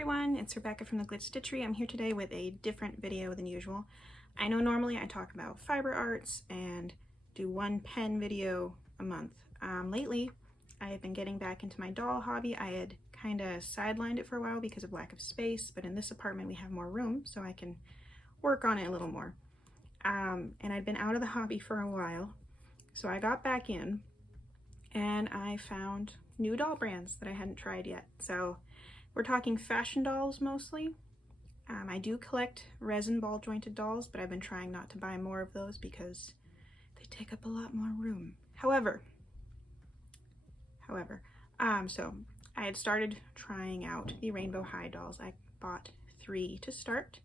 Everyone, it's Rebecca from the Glitch Stitchery. I'm here today with a different video than usual. I know normally I talk about fiber arts and do one pen video a month. Lately, I have been getting back into my doll hobby. I had kind of sidelined it for a while because of lack of space, but in this apartment we have more room, so I can work on it a little more. And I'd been out of the hobby for a while, so I got back in and I found new doll brands that I hadn't tried yet. So we're talking fashion dolls mostly. I do collect resin ball jointed dolls, but I've been trying not to buy more of those because they take up a lot more room. However, so I had started trying out the rainbow high dolls. I bought 3 to start,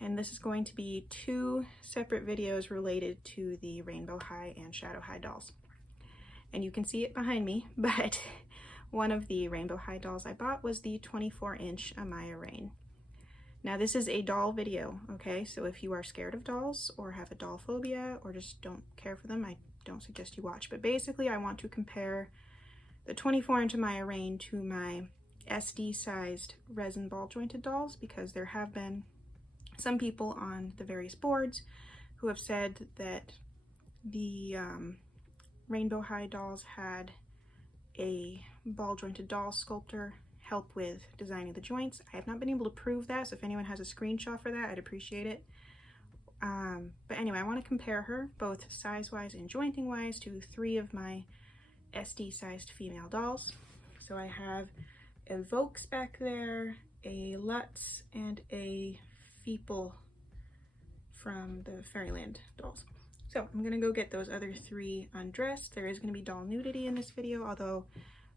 and this is going to be 2 separate videos related to the rainbow high and shadow high dolls. And you can see it behind me, but one of the rainbow high dolls I bought was the 24-inch Amaya Rin. Now this is a doll video, okay? So if you are scared of dolls or have a doll phobia or just don't care for them, I don't suggest you watch. But basically I want to compare the 24-inch Amaya Rin to my SD-sized resin ball jointed dolls, because there have been some people on the various boards who have said that the rainbow high dolls had a ball jointed doll sculptor help with designing the joints. I have not been able to prove that, so if anyone has a screenshot for that, I'd appreciate it. But anyway, I want to compare her both size-wise and jointing-wise to 3 of my SD-sized female dolls. So I have a Volks back there, a Luts, and a Feeple from the Fairyland dolls. So I'm gonna go get those other 3 undressed. There is gonna be doll nudity in this video, although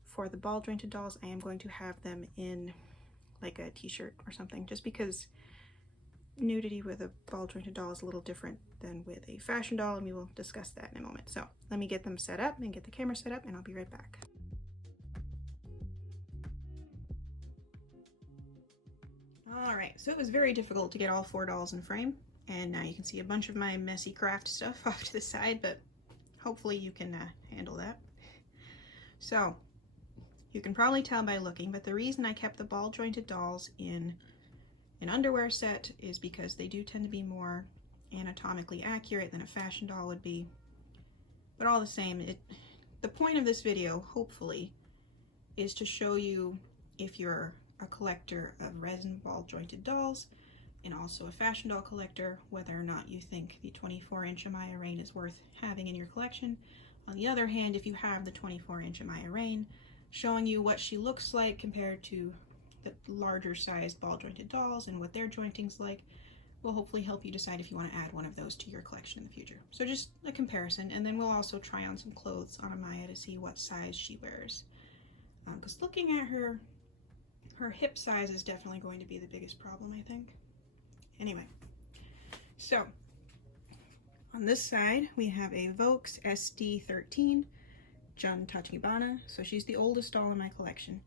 for the ball jointed dolls, I am going to have them in like a t-shirt or something, just because nudity with a ball jointed doll is a little different than with a fashion doll, and we will discuss that in a moment. So let me get them set up and get the camera set up, and I'll be right back. All right, so it was very difficult to get all 4 dolls in frame. And now you can see a bunch of my messy craft stuff off to the side, but hopefully you can handle that. So you can probably tell by looking, but the reason I kept the ball jointed dolls in an underwear set is because they do tend to be more anatomically accurate than a fashion doll would be. But all the same, the point of this video, hopefully, is to show you, if you're a collector of resin ball jointed dolls, and also a fashion doll collector, whether or not you think the 24-inch Amaya Rin is worth having in your collection. On the other hand, if you have the 24-inch Amaya Rin, showing you what she looks like compared to the larger sized ball jointed dolls and what their jointing's like, will hopefully help you decide if you want to add one of those to your collection in the future. So just a comparison, and then we'll also try on some clothes on Amaya to see what size she wears. Because looking at her hip size is definitely going to be the biggest problem, I think. Anyway, so on this side we have a Volks SD13 Tachibana. So she's the oldest doll in my collection.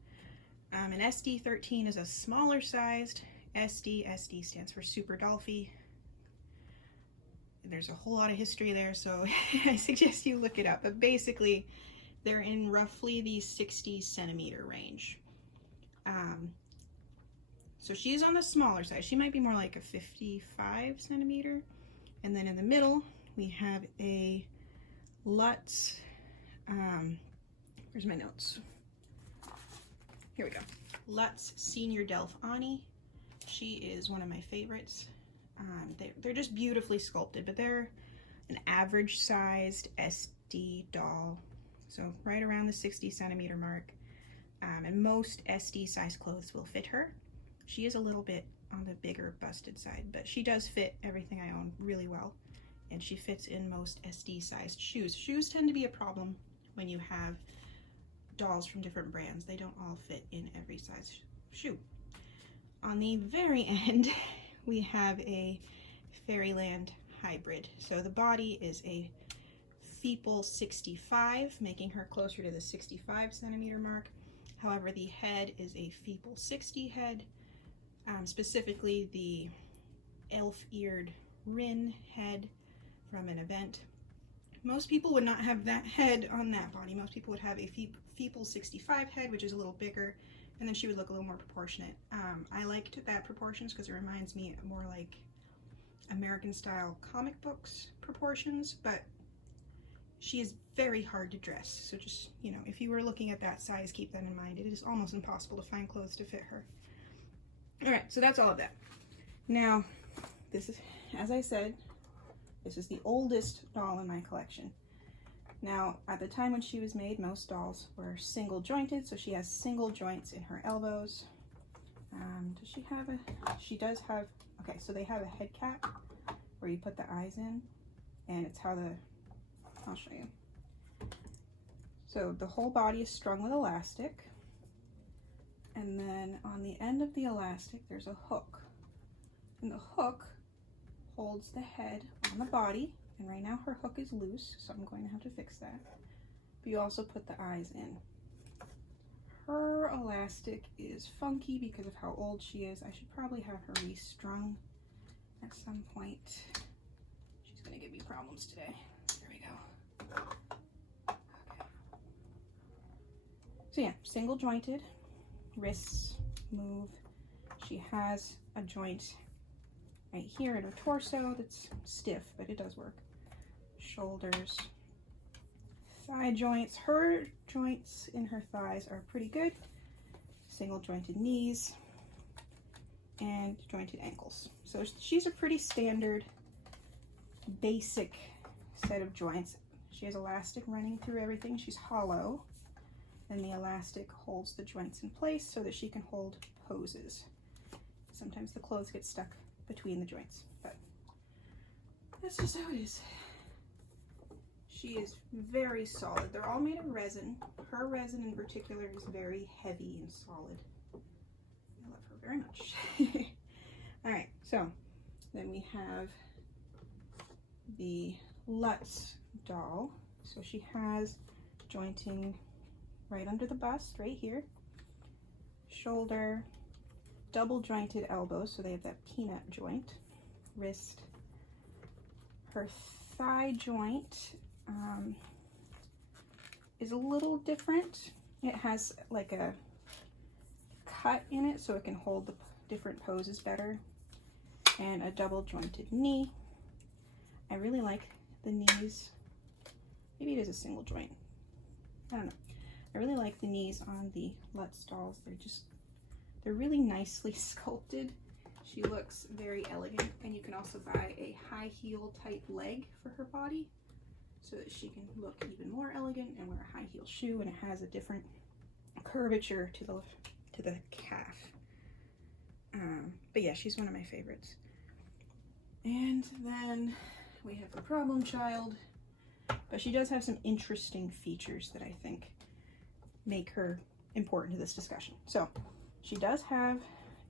An SD13 is a smaller sized SD. SD stands for Super Dolphy. There's a whole lot of history there, so I suggest you look it up. But basically, they're in roughly the 60 centimeter range. So she's on the smaller side. She might be more like a 55 centimeter. And then in the middle, we have a Luts, where's my notes? Here we go. Luts Senior Delf Ani. She is one of my favorites. They're just beautifully sculpted, but they're an average sized SD doll. So right around the 60 centimeter mark. And most SD size clothes will fit her. She is a little bit on the bigger busted side, but she does fit everything I own really well, and she fits in most SD sized shoes. Shoes tend to be a problem when you have dolls from different brands. They don't all fit in every size shoe. On the very end, we have a Fairyland hybrid. So the body is a Feeple65, making her closer to the 65 centimeter mark. However, the head is a Feeple60 head. Specifically the elf-eared Rin head from an event. Most people would not have that head on that body. Most people would have a Feeple65 head, which is a little bigger, and then she would look a little more proportionate. I liked that proportions because it reminds me more like American style comic books proportions, but she is very hard to dress. So just, you know, if you were looking at that size, keep that in mind. It is almost impossible to find clothes to fit her. All right, so that's all of that. Now, this is, as I said, this is the oldest doll in my collection. Now, at the time when she was made, most dolls were single jointed, so she has single joints in her elbows. Does she have a, she does have, okay, so they have a head cap where you put the eyes in, and it's how the, I'll show you. So the whole body is strung with elastic, and then on the end of the elastic there's a hook, and the hook holds the head on the body, and right now her hook is loose, so I'm going to have to fix that. But you also put the eyes in. Her elastic is funky because of how old she is. I should probably have her restrung at some point. She's gonna give me problems today. There we go. Okay. So yeah, single jointed, wrists move. She has a joint right here in her torso that's stiff, but it does work. Shoulders, thigh joints. Her joints in her thighs are pretty good. Single jointed knees and jointed ankles. So she's a pretty standard, basic set of joints. She has elastic running through everything. She's hollow, and the elastic holds the joints in place so that she can hold poses. Sometimes the clothes get stuck between the joints, but that's just how it is. She is very solid. They're all made of resin. Her resin in particular is very heavy and solid. I love her very much. All right, so then we have the Luts doll. So she has jointing right under the bust, right here. Shoulder, double jointed elbows, so they have that peanut joint. Wrist. Her thigh joint is a little different. It has like a cut in it so it can hold the different poses better, and a double jointed knee. I really like the knees. Maybe it is a single joint. I don't know. I really like the knees on the Luts dolls. They're really nicely sculpted. She looks very elegant, and you can also buy a high heel type leg for her body so that she can look even more elegant and wear a high heel shoe, and it has a different curvature to the calf. But yeah, she's one of my favorites. And then we have the problem child, but she does have some interesting features that I think make her important to this discussion. So she does have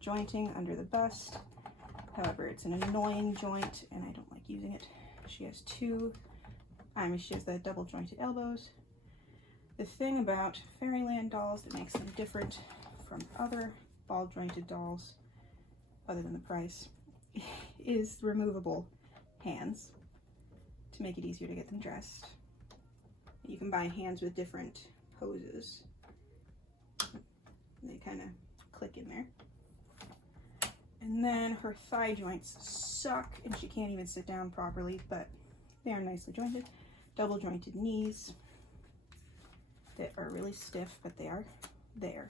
jointing under the bust. However, it's an annoying joint and I don't like using it. She has she has the double jointed elbows. The thing about Fairyland dolls that makes them different from other ball jointed dolls, other than the price, is removable hands to make it easier to get them dressed. You can buy hands with different poses. They kind of click in there. And then her thigh joints suck and she can't even sit down properly, but they are nicely jointed. Double jointed knees that are really stiff, but they are there.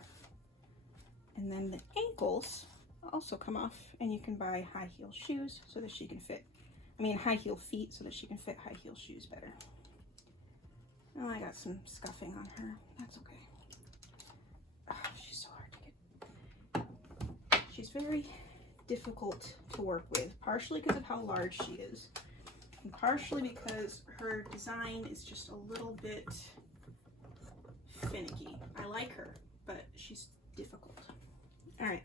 And then the ankles also come off, and you can buy high heel shoes so that she can fit, high heel feet so that she can fit high heel shoes better. Oh, I got some scuffing on her. That's okay. Oh, she's so hard to get. She's very difficult to work with, partially because of how large she is, and partially because her design is just a little bit finicky. I like her, but she's difficult. All right.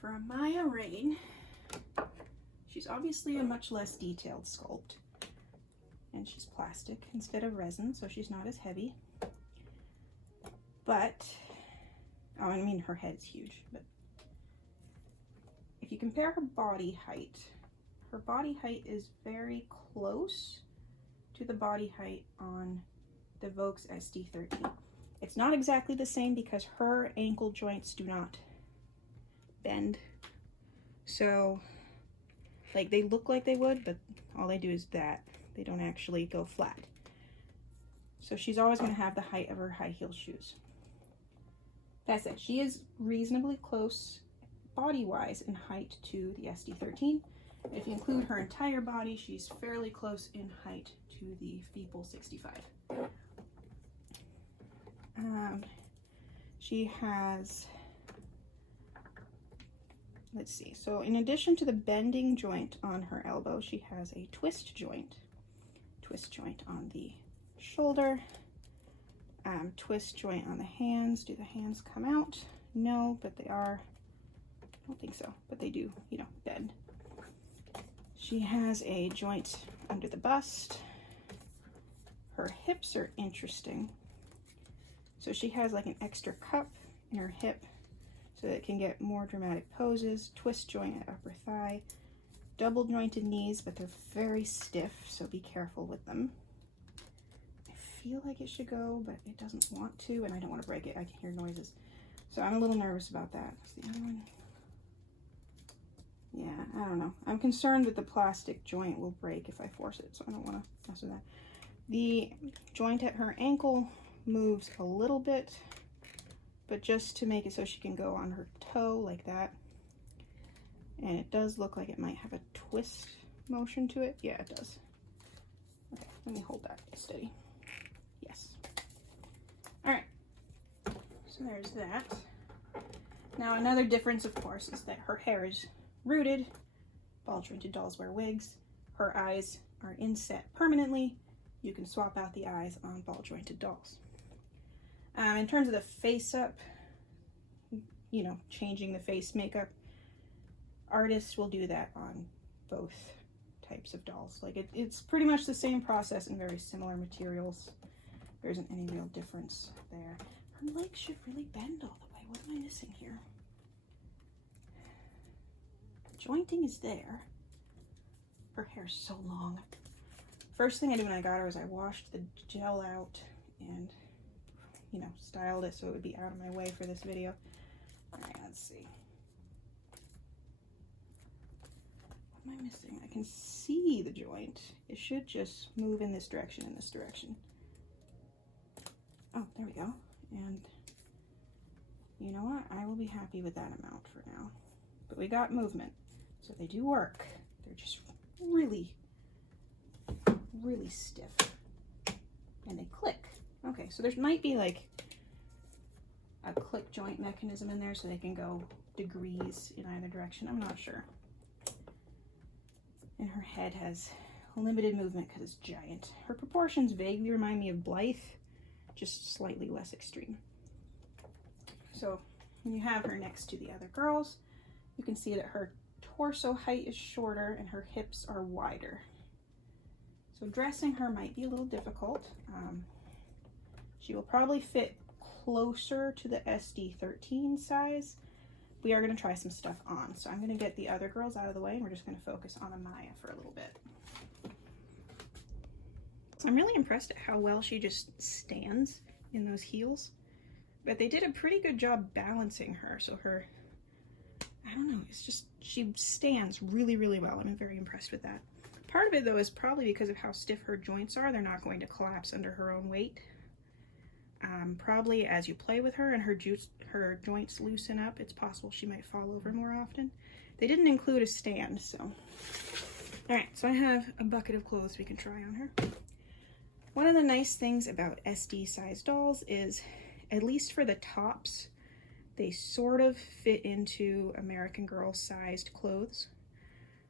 For Amaya Rain, she's obviously a much less detailed sculpt, and she's plastic instead of resin, so she's not as heavy. But, her head's huge, but if you compare her body height is very close to the body height on the Volks SD13. It's not exactly the same because her ankle joints do not bend. So, like, they look like they would, but all they do is that. They don't actually go flat. So she's always going to have the height of her high heel shoes. That said, she is reasonably close body-wise in height to the SD13. If you include her entire body, she's fairly close in height to the Feeple65. She has, let's see, so in addition to the bending joint on her elbow, she has a twist joint on the shoulder, twist joint on the hands. Do the hands come out? No, but they are, I don't think so, but they do, you know, bend. She has a joint under the bust. Her hips are interesting. So she has like an extra cup in her hip so that it can get more dramatic poses. Twist joint at upper thigh. Double jointed knees, but they're very stiff, so be careful with them. I feel like it should go, but it doesn't want to, and I don't want to break it. I can hear noises. So I'm a little nervous about that. That's the other one. Yeah, I don't know. I'm concerned that the plastic joint will break if I force it, so I don't want to mess with that. The joint at her ankle moves a little bit, but just to make it so she can go on her toe like that. And it does look like it might have a twist motion to it. Yeah, it does. Okay, let me hold that steady. Yes. All right, so there's that. Now another difference, of course, is that her hair is rooted. Ball jointed dolls wear wigs. Her eyes are inset permanently. You can swap out the eyes on ball jointed dolls. In terms of the face up, you know, changing the face makeup, artists will do that on both types of dolls. Like it's pretty much the same process and very similar materials. There isn't any real difference there. Her legs should really bend all the way. What am I missing here? Jointing is there. Her hair's so long. First thing I did when I got her was I washed the gel out and, you know, styled it so it would be out of my way for this video. All right, let's see. What am I missing? I can see the joint. It should just move in this direction, in this direction. Oh, there we go. And you know what? I will be happy with that amount for now. But we got movement. So they do work. They're just really, really stiff. And they click. Okay, so there might be like a click joint mechanism in there so they can go degrees in either direction. I'm not sure. And her head has limited movement because it's giant. Her proportions vaguely remind me of Blythe, just slightly less extreme. So when you have her next to the other girls, you can see that her torso height is shorter and her hips are wider. So dressing her might be a little difficult. She will probably fit closer to the SD13 size. We are going to try some stuff on. So I'm going to get the other girls out of the way and we're just going to focus on Amaya for a little bit. I'm really impressed at how well she just stands in those heels. But they did a pretty good job balancing her. So her, I don't know, it's just, she stands really, really well. I'm very impressed with that. Part of it though is probably because of how stiff her joints are. They're not going to collapse under her own weight. Probably as you play with her and her joints loosen up, it's possible she might fall over more often. They didn't include a stand, so. All right, so I have a bucket of clothes we can try on her. One of the nice things about SD size dolls is, at least for the tops, they sort of fit into American Girl sized clothes.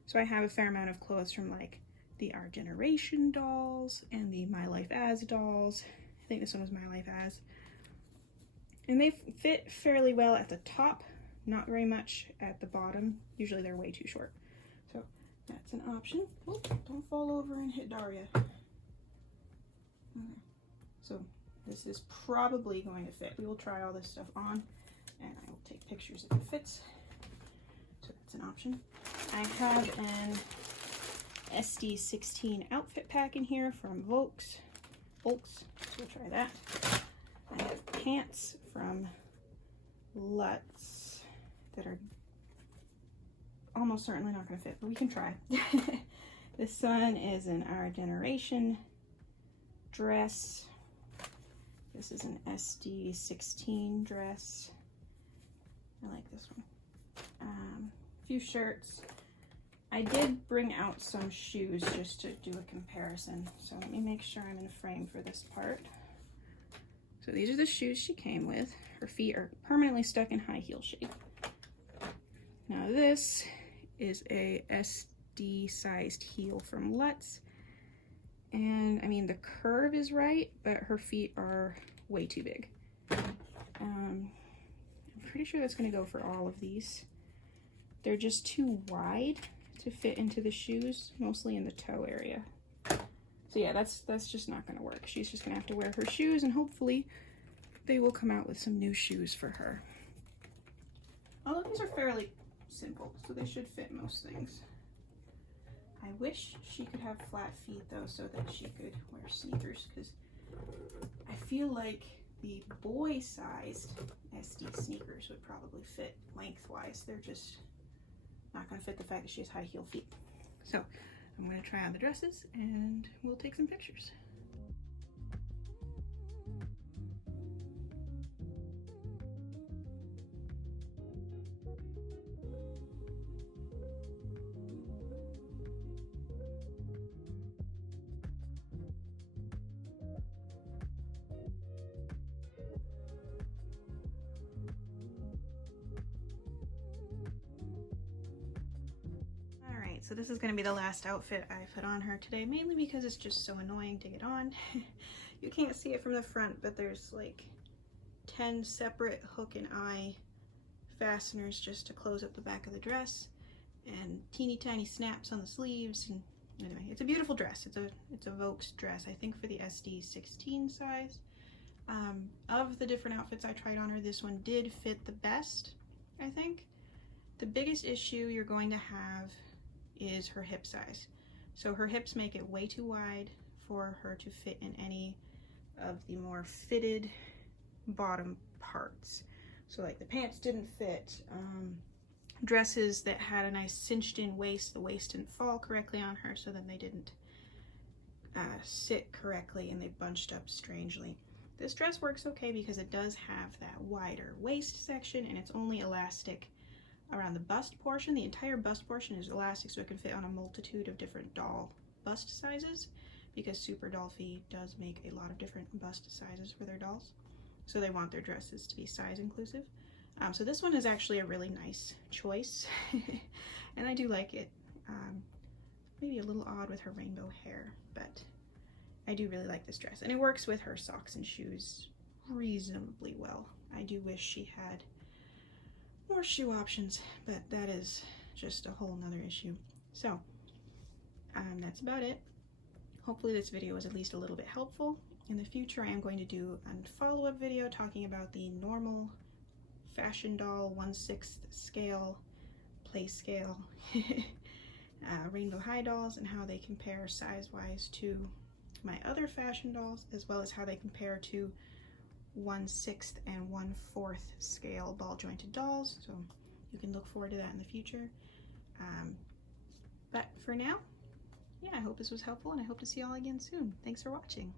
So I have a fair amount of clothes from like the Our Generation dolls and the My Life As dolls. I think this one was My Life As. And they fit fairly well at the top, not very much at the bottom. Usually they're way too short. So that's an option. Oh, don't fall over and hit Daria. Okay. So this is probably going to fit. We will try all this stuff on and I will take pictures if it fits. So that's an option. I have an SD16 outfit pack in here from Volks. So we'll try that. I have pants from Luts that are almost certainly not going to fit, but we can try. This one is an Our Generation dress. This is an SD16 dress. I like this one. A few shirts. I did bring out some shoes just to do a comparison. So let me make sure I'm in frame for this part. So these are the shoes she came with. Her feet are permanently stuck in high heel shape. Now this is a SD sized heel from Luts. And I mean, the curve is right, but her feet are way too big. I'm pretty sure that's gonna go for all of these. They're just too wide to fit into the shoes, mostly in the toe area. So yeah, that's just not gonna work. She's just gonna have to wear her shoes, and hopefully they will come out with some new shoes for her. All of these are fairly simple, so they should fit most things. I wish she could have flat feet though, so that she could wear sneakers, because I feel like the boy-sized SD sneakers would probably fit lengthwise. They're just not going to fit the fact that she has high heel feet. So I'm going to try on the dresses and we'll take some pictures. So this is going to be the last outfit I put on her today, mainly because it's just so annoying to get on. You can't see it from the front, but there's like 10 separate hook and eye fasteners just to close up the back of the dress, and teeny tiny snaps on the sleeves. And anyway, it's a beautiful dress. It's a Volks dress, I think for the SD16 size. Of the different outfits I tried on her, this one did fit the best, I think. The biggest issue you're going to have is her hip size. So her hips make it way too wide for her to fit in any of the more fitted bottom parts. So like the pants didn't fit. Dresses that had a nice cinched in waist, the waist didn't fall correctly on her, so then they didn't sit correctly and they bunched up strangely. This dress works okay because it does have that wider waist section, and it's only elastic around the bust portion. The entire bust portion is elastic, so it can fit on a multitude of different doll bust sizes, because Super Dolphy does make a lot of different bust sizes for their dolls. So they want their dresses to be size inclusive. So this one is actually a really nice choice, and I do like it. Maybe a little odd with her rainbow hair, but I do really like this dress, and it works with her socks and shoes reasonably well. I do wish she had more shoe options, but that is just a whole nother issue. So that's about it. Hopefully this video was at least a little bit helpful. In the future, I am going to do a follow-up video talking about the normal fashion doll 1/6 scale, play scale rainbow high dolls, and how they compare size-wise to my other fashion dolls, as well as how they compare to 1/6 and 1/4 scale ball jointed dolls. So you can look forward to that in the future. But for now, yeah, I hope this was helpful, and I hope to see y'all again soon. Thanks for watching.